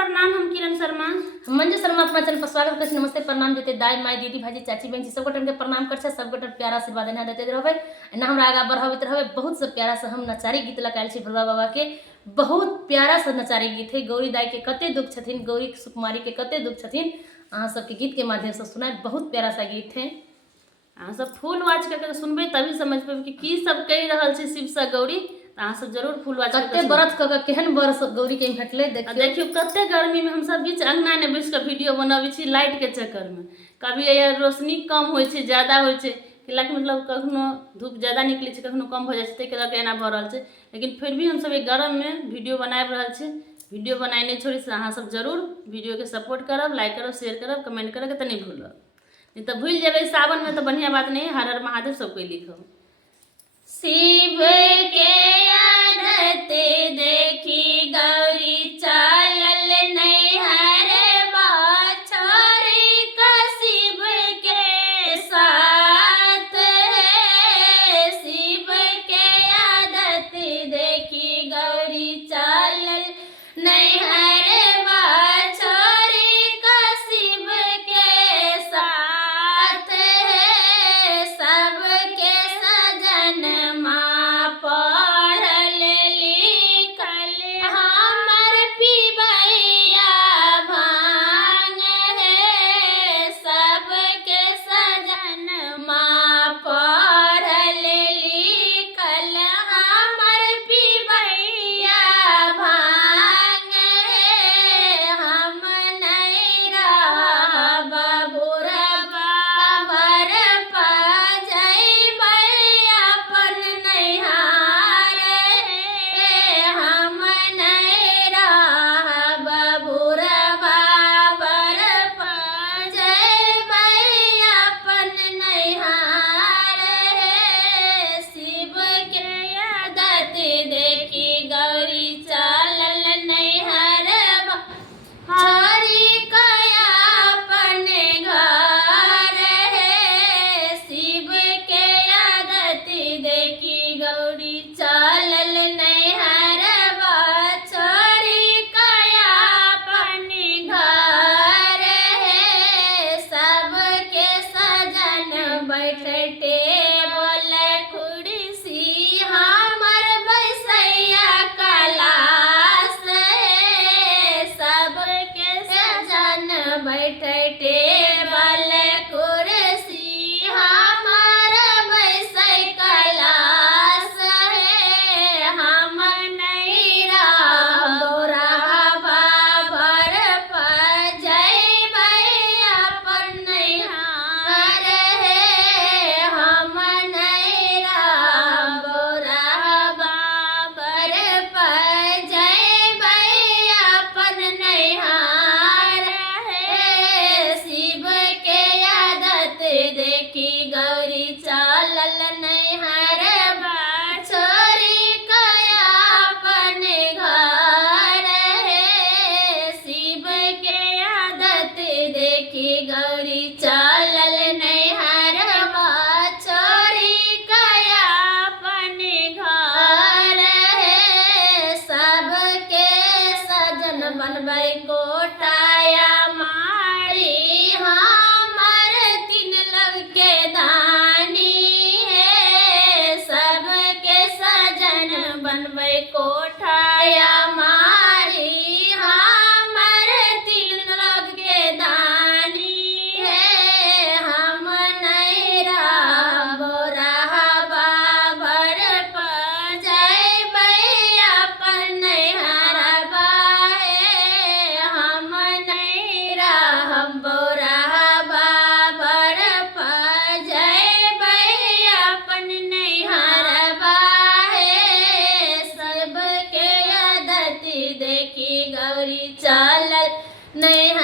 प्रणाम। हम किरण शर्मा, मंजू शर्मा अपना चैनल पर स्वागत करते। नमस्ते प्रणाम देते दाई माई दीदी भाजी चाची बहन सब गोटन के प्रणाम करछे। सब गोटन प्यारा आशीर्वाद एना देते रहबे ना हमरा आगा बढ़ावत रहबे। बहुत से प्यारा से हम नचारी गीत लगायल छी भोला बाबा के। बहुत प्यारा से नचारी गीत है। गौरी दाई के कते दुख छथिन, गौरी सुकुमारी के कते दुख छथिन, अहाँ सबके गीत के माध्यम से सुनाए। बहुत प्यारा सा गीत है। अहाँ सब फुल वॉच करके सुनबे तभी समझ पेबे कि की सब कहि रहल छै शिव सा गौरी। अहाँ सब जरूर फुल वॉच करके कते बरस क केहन बरस गौरी के भेटले देखियो कते गर्मी में हम सब बीच अंगना ने बैस के वीडियो बनाबै छी लाइट के चक्कर में। कभी ये रोशनी कम होय छै, ज्यादा होय छै, कि मतलब कखनो धूप ज्यादा निकले छै, कखनो कम हो जाय छै, ते के लके एना भ रहल छै। लेकिन फिर भी हम सब एक गरम में वीडियो बनाय रहल छी। वीडियो बनाए नहीं छोड़ी से अहाँ सब जरूर वीडियो के सपोर्ट करब, लाइक करब, शेयर करब, कमेंट करब के नहीं भूलब। नहीं तो भूल जेबे सावन में तो बढ़िया बात नहीं है। हर हर महादेव सब कोई लिखो। शिव के आदत देखी गौरी चलल नैहर बाछरी का शिव के साथ है। शिव के आदत देखी गौरी चलल नैहर बाछरी का शिव के साथ है। सबके सजन पढ़ल लिखल हमर पिबैया भांग है। सबके सजन पढ़ल लिखल हमर पिबैया भांग है। हम नहीं रहब बुढ़बा भर पजैबै अपन नैहार है। हम नहीं रहब बुढ़बा भर पजैबै अपन नैहार है। शिव के आदत देखी गौरी चलल नैहर हरि कया अपन घर है। शिव के आदत देखी गौरी चलल नैहर बछरी कया अपन घर है। सबके सजन बैठते बोले कुर्सी हमर बैसैया कलास है। सबके सजन बैठते बोले कुर्सी हमर बैसै कलास है। हम नहीं रहब भर पजैबै अपन नैहार है। हम नहीं रहब भर पजैबै अपन नैहार है। शिव के आदत देखी गौरी चलल नैहर बाछरी कया अपन घर है। शिव के आदत देखी गौरी चलल नैहर बाछरी कया अपन घर है। सबके सजन बनबै कोटाया मारी हमर तीन लोग के दानी है। सबके सजन बनबै कोठाया मारी हमर तीन लोग के दानी है। हम नहीं रहब भर पजैबै अपन नैहरबा है। हम नहीं रहब भर पजैबै अपन नैहरबा है। सबके आदत देखी गौरी चलल नैहर